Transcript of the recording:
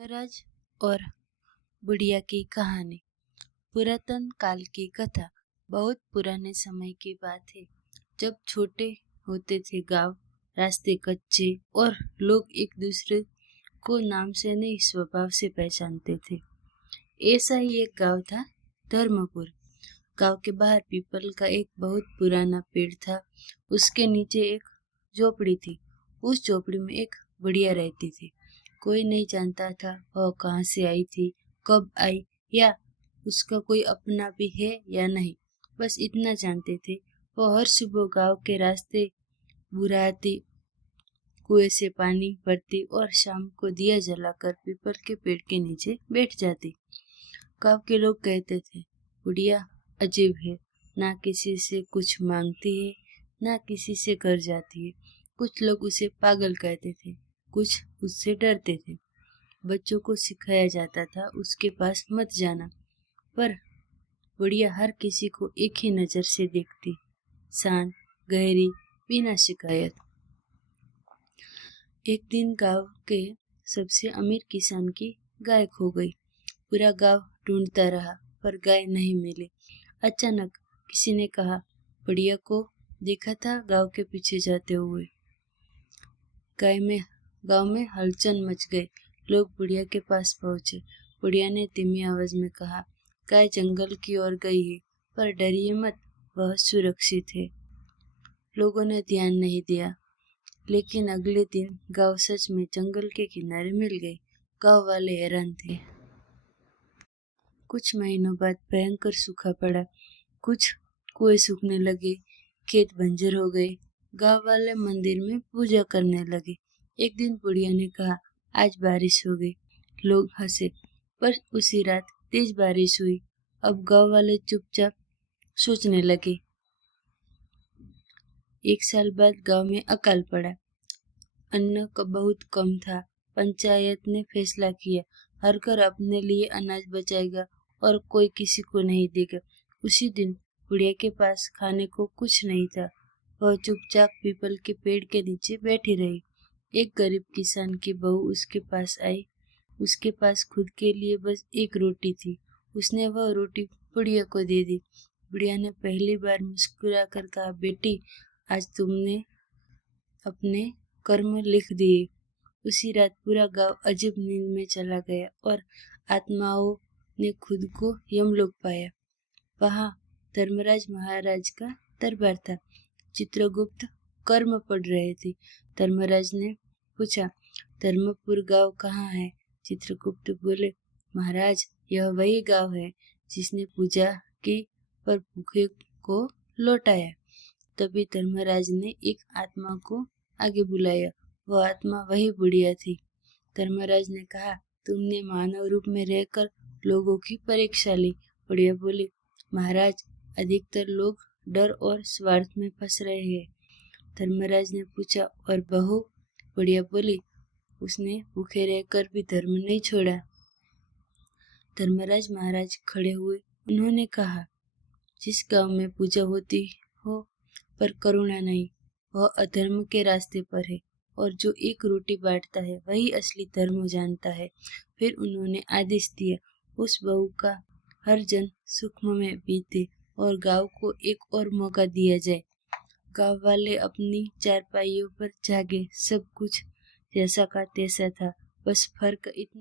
धर्मराज और बुढ़िया की कहानी। पुरातन काल की कथा। बहुत पुराने समय की बात है, जब छोटे होते थे गांव, रास्ते कच्चे और लोग एक दूसरे को नाम से नहीं स्वभाव से पहचानते थे। ऐसा ही एक गांव था, धर्मपुर। गांव के बाहर पीपल का एक बहुत पुराना पेड़ था। उसके नीचे एक झोपड़ी थी। उस झोपड़ी में एक बुढ़िया रहती थी। कोई नहीं जानता था वह कहाँ से आई थी, कब आई, या उसका कोई अपना भी है या नहीं। बस इतना जानते थे, वह हर सुबह गांव के रास्ते बुराती, कुएं से पानी भरती और शाम को दिया जलाकर पीपल के पेड़ के नीचे बैठ जाती। गांव के लोग कहते थे, बुढ़िया अजीब है, ना किसी से कुछ मांगती है, ना किसी से कर जाती है। कुछ लोग उसे पागल कहते थे, कुछ उससे डरते थे। बच्चों को सिखाया जाता था उसके पास मत जाना, पर बुढ़िया हर किसी को एक ही नजर से देखती, शांत, गहरी, बिना शिकायत। एक दिन गांव के सबसे अमीर किसान की गाय खो गई। पूरा गांव ढूंढता रहा, पर गाय नहीं मिली। अचानक किसी ने कहा, बुढ़िया को देखा था गांव के पीछे जाते हुए। गांव में हलचल मच गई। लोग बुढ़िया के पास पहुंचे। बुढ़िया ने धीमी आवाज में कहा, गाय जंगल की ओर गई है, पर डरिए मत, वह सुरक्षित है। लोगों ने ध्यान नहीं दिया, लेकिन अगले दिन गांव सच में जंगल के किनारे मिल गई। गांव वाले हैरान थे। कुछ महीनों बाद भयंकर सूखा पड़ा। कुछ कुएं सूखने लगे, खेत बंजर हो गए। गांव वाले मंदिर में पूजा करने लगे। एक दिन बुढ़िया ने कहा, आज बारिश हो गई। लोग हंसे, पर उसी रात तेज बारिश हुई। अब गांव वाले चुपचाप सोचने लगे। एक साल बाद गांव में अकाल पड़ा। अन्न का बहुत कम था। पंचायत ने फैसला किया, हर घर अपने लिए अनाज बचाएगा और कोई किसी को नहीं देगा। उसी दिन बुढ़िया के पास खाने को कुछ नहीं था। वह चुपचाप पीपल के पेड़ के नीचे बैठी रही। एक गरीब किसान की बहू उसके पास आई। उसके पास खुद के लिए बस एक रोटी थी। उसने वह रोटी बुढ़िया को दे दी। बुढ़िया ने पहली बार मुस्कुरा कर कहा, बेटी, आज तुमने अपने कर्म लिख दिए। उसी रात पूरा गांव अजीब नींद में चला गया और आत्माओं ने खुद को यमलोक पाया। वहां धर्मराज महाराज का दरबार था। चित्रगुप्त कर्म पढ़ रहे थे। धर्मराज ने पूछा, धर्मपुर गांव कहाँ है? चित्रगुप्त बोले, महाराज, यह वही गांव है जिसने पूजा की पर भूखे को लौटाया। तभी धर्मराज ने एक आत्मा को आगे बुलाया। वह आत्मा वही बुढ़िया थी। धर्मराज ने कहा, तुमने मानव रूप में रहकर लोगों की परीक्षा ली। बुढ़िया बोली, महाराज, अधिकतर लोग डर और स्वार्थ में फंस रहे हैं। धर्मराज ने पूछा, और बहू? बुढ़िया बोली, उसने भूखे रहकर भी धर्म नहीं छोड़ा। धर्मराज महाराज खड़े हुए। उन्होंने कहा, जिस गांव में पूजा होती हो पर करुणा नहीं, वह अधर्म के रास्ते पर है, और जो एक रोटी बांटता है वही असली धर्म जानता है। फिर उन्होंने आदेश दिया, उस बहू का हर जन सुख में बीते और गांव को एक और मौका दिया जाए। गांव वाले अपनी चारपाइयों पर जागे। सब कुछ जैसा का तैसा था, बस फर्क इतना